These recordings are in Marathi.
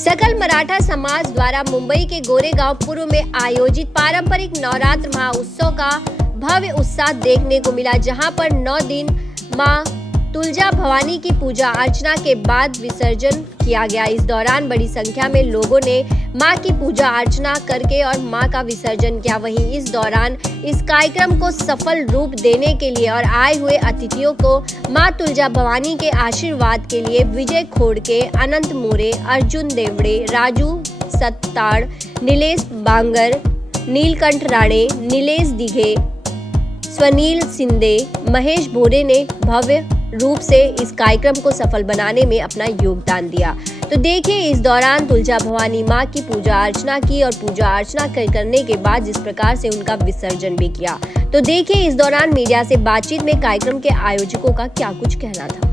सकल मराठा समाज द्वारा मुंबई के गोरेगांव पूर्व में आयोजित पारंपरिक नवरात्र महोत्सव का भव्य उत्साह देखने को मिला, जहां पर 9 दिन मां तुलजा भवानी की पूजा अर्चना के बाद विसर्जन किया गया। इस दौरान बड़ी संख्या में लोगों ने मां की पूजा अर्चना करके और मां का विसर्जन किया। वहीं इस दौरान इस कार्यक्रम को सफल रूप देने के लिए और आए हुए अतिथियों को मां तुलजा भवानी के आशीर्वाद के लिए विजय खोड़के, अनंत मोरे, अर्जुन देवड़े, राजू सत्ताड़, नीलेश बांगर, नीलकंठ राणे, नीलेश दिघे, स्वनील सिंधे, महेश भोरे ने भव्य रूप से इस कार्यक्रम को सफल बनाने में अपना योगदान दिया। तो देखिए इस दौरान तुलजा भवानी मां की पूजा अर्चना की और पूजा अर्चना करने के बाद जिस प्रकार से उनका विसर्जन भी किया। तो देखिए इस दौरान मीडिया से बातचीत में कार्यक्रम के आयोजकों का क्या कुछ कहना था।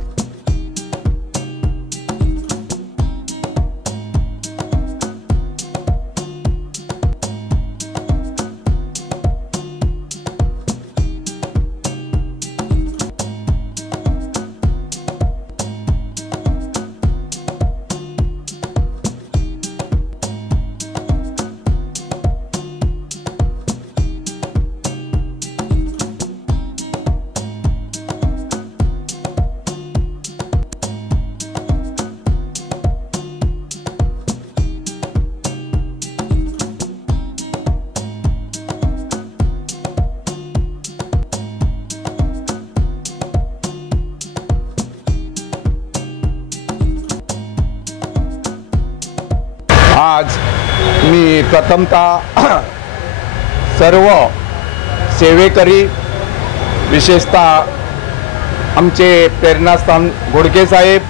आज मी प्रथमतः सर्व सेवेकरी, विशेषतः आमचे प्रेरणास्थान घोडके साहेब,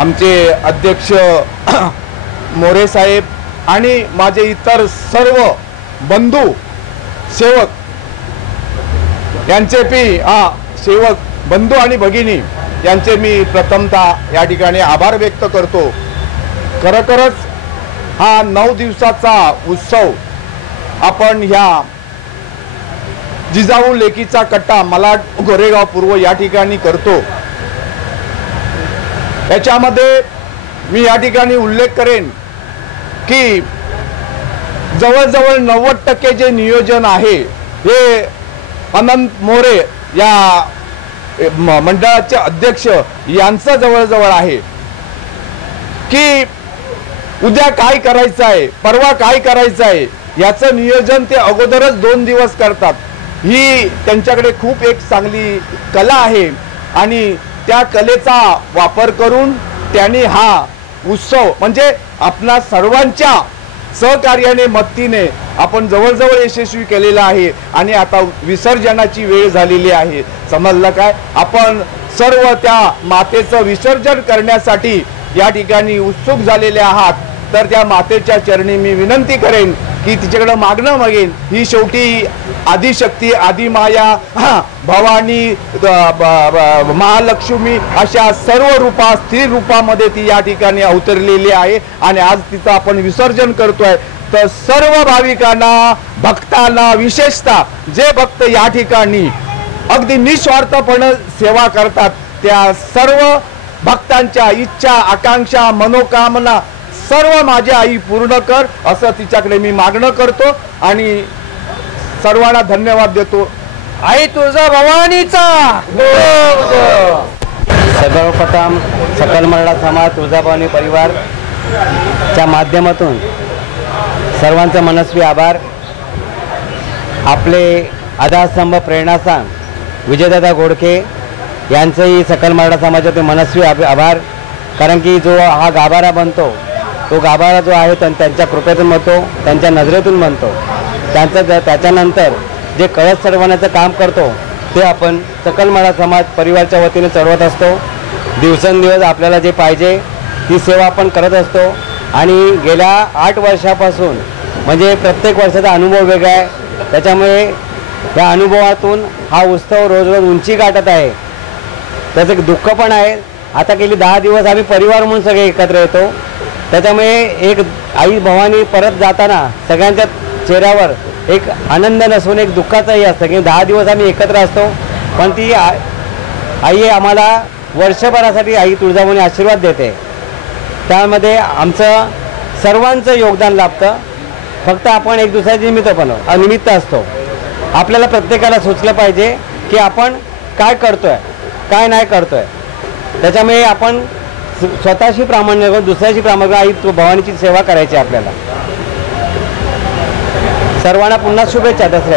आमचे अध्यक्ष मोरे साहेब आणि माझे इतर सर्व बंधू सेवक यांचे सेवक बंधू आणि भगिनी यांचे मी प्रथमतः या ठिकाणी आभार व्यक्त करतो। खरोखरच हा 9 दिवसाचा उत्सव आपण ह्या जिजाऊ लेकीचा कट्टा मलाड गोरेगाव पूर्व या ठिकाणी करतो। याच्यामध्ये मी या ठिकाणी उल्लेख करेन की जवळजवळ 90% जे नियोजन आहे हे अनंत मोरे या मंडळाचे अध्यक्ष यांचं जवळजवळ आहे की उद्या काय करायचं आहे, परवा काय करायचं आहे याचं नियोजन ते अगोदरच 2 दिवस करतात। ही त्यांच्याकडे खूप एक चांगली कला आहे आणि त्या कलेचा वापर करून त्यांनी हा उत्सव म्हणजे आपल्या सर्वांच्या सहकार्याने मदतीने आपण जवळजवळ यशस्वी केलेला आहे आणि आता विसर्जनाची वेळ झालेली आहे। समजलं काय, आपण सर्व त्या मातेचं विसर्जन करण्यासाठी या ठिकाणी उत्सुक झालेले आहात। तर त्या मातेच्या चरणी मी विनंती करेन की तिच्याकडे मागणं मागेन। ही शेवटी आदिशक्ती, आदिमाया, भवानी, महालक्ष्मी अशा सर्व रूपात स्थिर रूपामध्ये ती या ठिकाणी अवतरलेली आहे आणि आज तिचं आपण विसर्जन करतोय। तर सर्व भाविकांना, भक्तांना, विशेषतः जे भक्त या ठिकाणी अगदी निस्वार्थपणे सेवा करतात त्या सर्व भक्तांच्या इच्छा, आकांक्षा, मनोकामना सर्व माझी आई पूर्ण कर असं तिच्याकडे मी मागणं करतो आणि सर्वांना धन्यवाद देतो। आई तुळजा भवानीचा सर्वप्रथम सकल मराठा समाज तुळजा भवानी परिवारच्या माध्यमातून सर्वांचे मनस्वी आभार। आपले आधारस्तंभ प्रेरणास्थान विजयदादा घोडके यांचेही सकल मराठा समाजाचे मनस्वी आभार। कारण की जो हा गाभारा बनतो तो गाभारा जो आहे त्यांच्या कृपेतून बनतो, त्यांच्या नजरेतून बनतो। त्याच्यानंतर जे कळस चढवण्याचं काम करतो ते आपण सकल मराठा समाज परिवारच्या वतीने चढवत असतो। दिवसेंदिवस आपल्याला जे पाहिजे ती सेवा आपण करत असतो आणि गेल्या 8 वर्षापासून म्हणजे प्रत्येक वर्षाचा अनुभव वेगळा आहे। त्याच्यामुळे या अनुभवातून हा उत्सव रोज रोज उंची गाठत आहे। त्याचं दुःख पण आहे। आता गेली 10 दिवस आम्ही परिवार म्हणून सगळे एकत्र येतो। त्याच्यामुळे एक आई भवानी परत जाताना सगळ्यांच्या चेहऱ्यावर एक आनंद नसून एक दुःखाचंही असतं की 10 दिवस आम्ही एकत्र असतो, पण ती आई आम्हाला वर्षभरासाठी आई तुळजाभवानी आशीर्वाद देते। त्यामध्ये आमचं सर्वांचं योगदान लाभतं. फक्त आपण एक दुसऱ्याचे निमित्त असतो. आपल्याला प्रत्येकाला सुचलं पाहिजे की आपण काय करतोय, काय नाही करतोय. त्याच्यामुळे आपण स्वतःशी प्रामाणिक करून दुसऱ्याची प्रामाणिक आई भवानीची सेवा करायची आपल्याला. सर्वांना पुन्हा शुभेच्छा दसऱ्या.